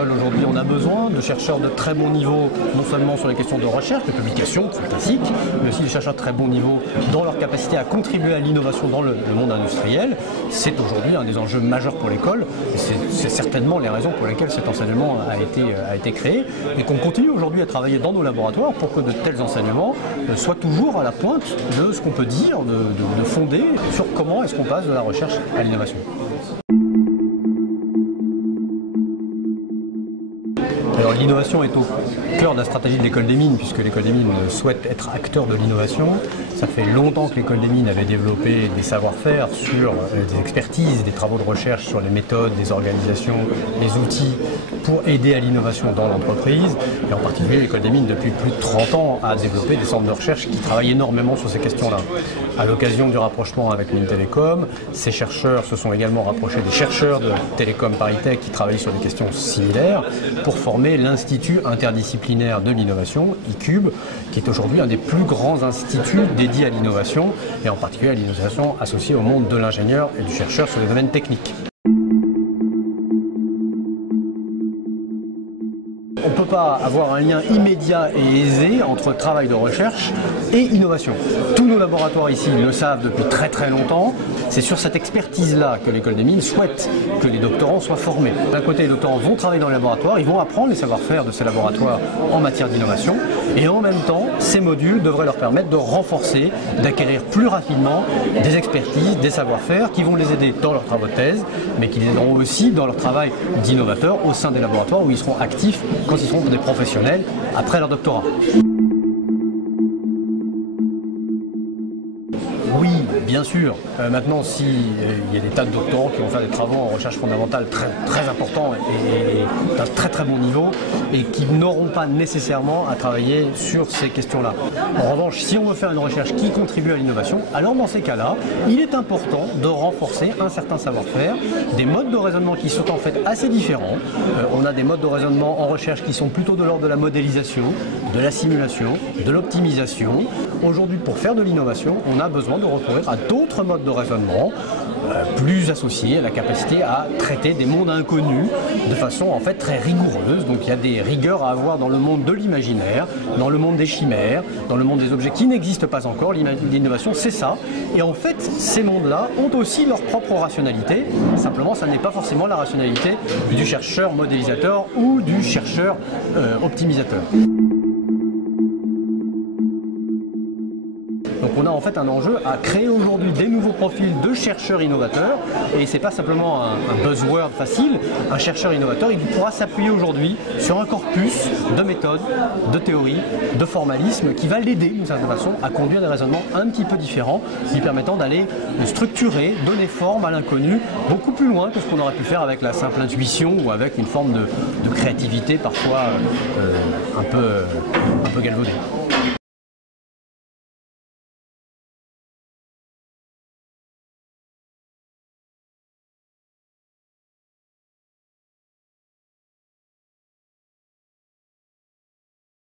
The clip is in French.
école aujourd'hui, on a besoin de chercheurs de très bon niveau, non seulement sur les questions de recherche, de publication, c'est classique, mais aussi des chercheurs de très bon niveau dans leur capacité à contribuer à l'innovation dans le monde industriel. C'est aujourd'hui un des enjeux majeurs pour l'école. C'est certainement les raisons pour lesquelles cet enseignement a été créé et qu'on continue aujourd'hui à travailler dans nos laboratoires pour que de tels enseignements soient toujours à la pointe de ce qu'on peut dire, de fonder sur comment est-ce qu'on passe de la recherche à l'innovation. Alors l'innovation est au cœur de la stratégie de l'École des Mines, puisque l'École des Mines souhaite être acteur de l'innovation. Ça fait longtemps que l'École des Mines avait développé des savoir-faire sur des expertises, des travaux de recherche sur les méthodes, les organisations, les outils pour aider à l'innovation dans l'entreprise. Et en particulier, l'École des Mines, depuis plus de 30 ans, a développé des centres de recherche qui travaillent énormément sur ces questions-là. À l'occasion du rapprochement avec Mines-Télécom, ces chercheurs se sont également rapprochés des chercheurs de Télécom ParisTech qui travaillent sur des questions similaires pour former l'Institut interdisciplinaire de l'innovation, ICUB, qui est aujourd'hui un des plus grands instituts dédiés à l'innovation, et en particulier à l'innovation associée au monde de l'ingénieur et du chercheur sur les domaines techniques. On ne peut pas avoir un lien immédiat et aisé entre travail de recherche et innovation. Tous nos laboratoires ici le savent depuis très très longtemps. C'est sur cette expertise-là que l'École des Mines souhaite que les doctorants soient formés. D'un côté, les doctorants vont travailler dans les laboratoires, ils vont apprendre les savoir-faire de ces laboratoires en matière d'innovation. Et en même temps, ces modules devraient leur permettre de renforcer, d'acquérir plus rapidement des expertises, des savoir-faire qui vont les aider dans leurs travaux de thèse, mais qui les aideront aussi dans leur travail d'innovateur au sein des laboratoires où ils seront actifs quand ils seront des professionnels après leur doctorat. Oui, bien sûr. Maintenant, s'il y a des tas de doctorants qui vont faire des travaux en recherche fondamentale très importants et d'un très très bon niveau et qui n'auront pas nécessairement à travailler sur ces questions-là. En revanche, si on veut faire une recherche qui contribue à l'innovation, alors dans ces cas-là, il est important de renforcer un certain savoir-faire, des modes de raisonnement qui sont en fait assez différents. On a des modes de raisonnement en recherche qui sont plutôt de l'ordre de la modélisation, de la simulation, de l'optimisation. Aujourd'hui, pour faire de l'innovation, on a besoin de recourir à d'autres modes de raisonnement plus associés à la capacité à traiter des mondes inconnus de façon en fait très rigoureuse. Donc il y a des rigueurs à avoir dans le monde de l'imaginaire, dans le monde des chimères, dans le monde des objets qui n'existent pas encore. L'innovation, c'est ça. Et en fait, ces mondes-là ont aussi leur propre rationalité. Simplement, ça n'est pas forcément la rationalité du chercheur modélisateur ou du chercheur optimisateur. Donc on a en fait un enjeu à créer aujourd'hui des nouveaux profils de chercheurs innovateurs, et c'est pas simplement un buzzword facile. Un chercheur innovateur, il pourra s'appuyer aujourd'hui sur un corpus de méthodes, de théories, de formalisme qui va l'aider d'une certaine façon à conduire des raisonnements un petit peu différents, lui permettant d'aller structurer, donner forme à l'inconnu beaucoup plus loin que ce qu'on aurait pu faire avec la simple intuition ou avec une forme de créativité parfois un peu galvaudée.